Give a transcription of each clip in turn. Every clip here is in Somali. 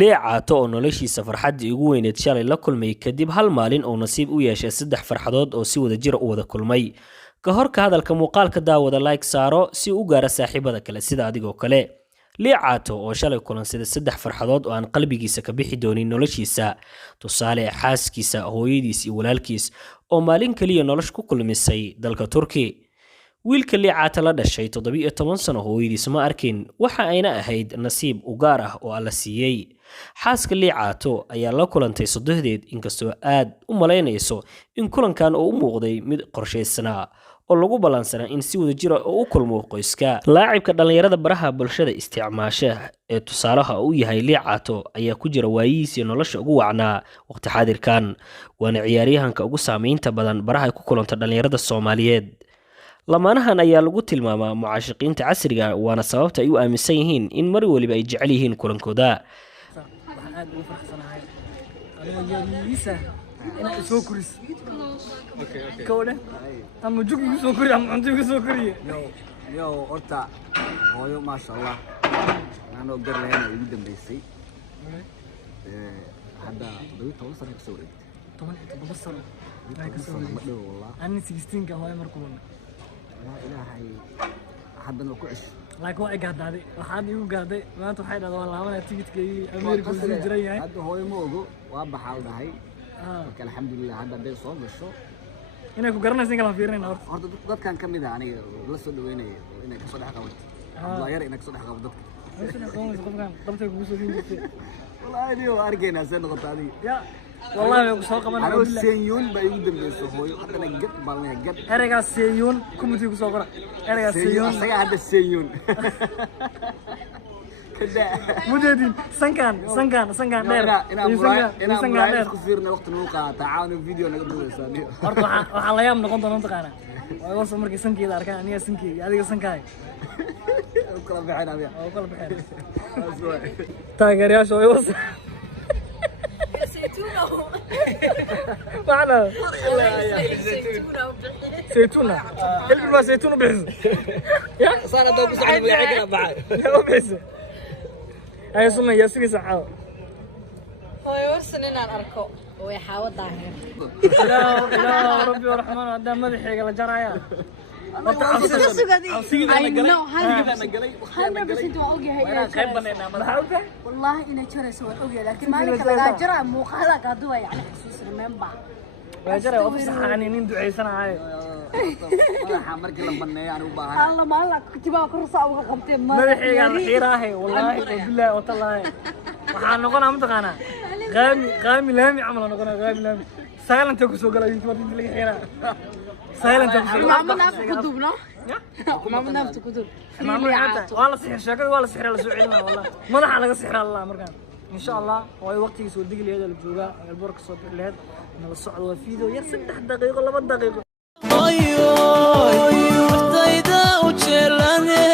Leecaato oo noloshiisa farxaddii ugu weyneed shalay la kulmay kadib hal maalin oo nasiib u yeeshay 3 farxadood oo si wada jir u wada kulmay. Ka hor ka hadalka muuqaalka daawada like saaro si uu gaaro saaxiibada kale sida adigoo kale. Leecaato oo shalay kulansaday 3 farxadood oo aan qalbigiisa ka bixi doonin noloshiisa. Tusaale xaaskiisa, hooyadiis iyo walaalkiis oo maalin kaliya nolosh ku kulmisay dalka Turki. wiilka Leecaato la dhashay 17 sano hooyadiis ma arkin waxa ayna ahayd nasiib u gaar ah oo alla siiyay. Xaaska Leecaato ayaa la kulantay sodohdeed inkastoo aad u malaynayso in kulankan uu u muuqday mid qorshaysnaa oo lagu balansanaa in si wada jir ah u kulmo qoyska. Laacibka dhalinyarada baraha bulshada isticmaasha ee tusaalaha u yahay Leecaato ayaa ku jira waayihiisa nolosha ugu wacnaa waqti xaadirkan, waana ciyaaryahanka ugu saameynta badan baraha ku kulanta dhalinyarada Soomaaliyeed. lamaanahan ayaa lagu tilmaamaa mucaashaqiinta casriga waana sababta ay u aaminsan yihiin in mar waliba ay jecel yihiin kulankooda. waxaan aad ugu faraxsanahay aniga yariisa inaan soo kuris kowda ama jug igu soo kori ama cunto igu soo koriye yo horta hooyo maasha Allah anoo gar lahayn ugu dambeysay hadda 12 sano kasoo wareegtay 17 sano ma dhow wallah ani 16 ka hooyo markuu ilaahay haddana ku cish laakiin waa igaaday waxaan igu gaaday maanta waxay dhahdaa waa laabana tigidkeeyay Ameerika soo jiray yahay hadda hooyo ma ogo waa baxal dhahay marka alxamdulillah hadda bay soo gasho inay ku garanayso in kala fiirinayna horta dadkan kamid ah aniga la soo dhaweynay inay ka soo dhax qabato Allah yar inay ka soo dhax qabato dadka qofkan dabtay kugu soo fiirintay wallahi niyo argayna soo noqotay ya والله soo qaban anigu seeyun ba igu dambeeyso hooyo hadana gad balnay gad ereyga seeyun kumiti ku soo qora ereyga seeyun asaga hadda seeyun kada mudadin sankan dheer ina isku fiirna waqti noo qaata caawin video naga duubaysaa horta waxa la yaab noqon doona taqaana way warso markii sankeeda arkaan aniga sankeeda adiga sankaay kala bixin abiya oo kala bixin taageerayaasha way warso معنا زيتونة قلبي ما زيتون بحز يا صار دوب سعد ويا كلا بعد يا بحز هاي سمي يا سيدي سعاو هو يورسنين aan arko way xaawad daahir لا ربي ورحمن هذا مدحي قال جرايا والله إنه ترى سوى أوجي لكن ما لك لا جرى مقالة قدوة يعني حسوس المنبع جرى وفي صحاني ندعو عيسنا هاي markii la baneeyay anigu baahan الله ما لك كتبها كرسة أو قبتين ما مدحي قال حيراهي والله بالله وتالله waxaan noqonaa mataqaana qaami laami camal noqonaa qaami laami silent ku soo galay inta wadin laga xiraa silent ku soo ما نافت كتبنا ما نافت كتب والله سحر شاكر والله سحر la soo celinaa والله madaxa laga sixraa Allah markaan insha Allah way waqtigiisa soo digi leeyahay la jooga alborka soo bileed nala socdo waa video yar 3 daqiiqo 2 daqiiqo ayo tayda u jeelane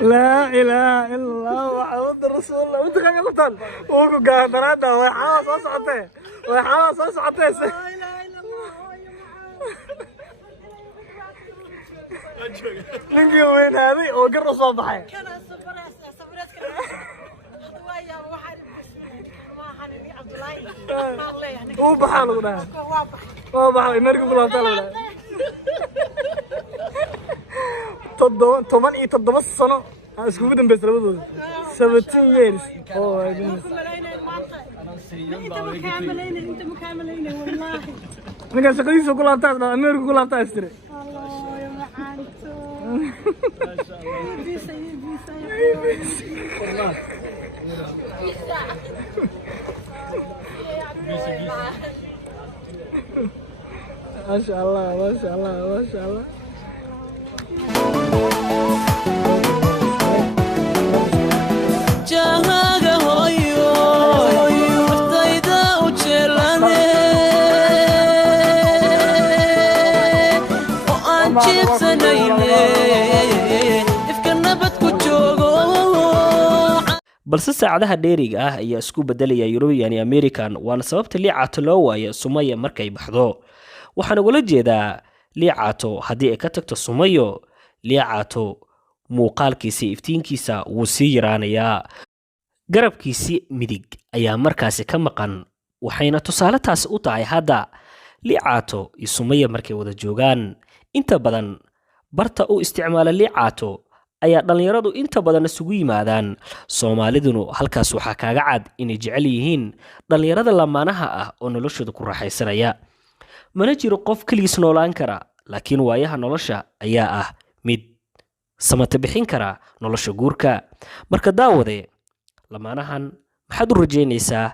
لا إله إلا الله محمد رسول الله وانت كان يقتل وكو قادراته ويحاس أصعته لا إله إلا الله نجي وين هذه وقرر صباحي كان سفرات ويا واحد ما حني عبد الله يعني هو بحاله ده هو بحاله مركب ولا طلع طبعا يتضبط السنة اسكو بدن بس لبدو 17 years اوه انت مكملين والله نقا شقيسو كل ابتا امريكا كل ابتا استري الله يا معانتو ما شاء الله ما شاء الله ما شاء الله balse saacadaha dheeriga ah ayaa isku bedelaya European iyo American waana sababta liicaato loo waayo Sumaya markay baxdo waxaan ugula jeedaa liicaato haddii ay ka tagto Sumayo liicaato muuqaalkiisa iftiinkiisa wuu sii yaraanayaa garabkiisi midig ayaa markaasi ka maqan waxayna tusaale taas u tahay hadda liicaato iyo Sumaya markay wada joogaan inta badan barta u isticmaala liicaato ayaa dhalinyaradu inta badan isugu yimaadaan Soomaaliduna halkaas waxa kaaga cad inay jecel yihiin dhalinyarada lamaanaha ah oo noloshooda ku raaxaysanaya mana jiro qof kaligiis noolaan kara laakiin waayaha nolosha ayaa ah mid samata bixin kara nolosha guurka marka daawade lamaanahan maxaad u rajaynaysaa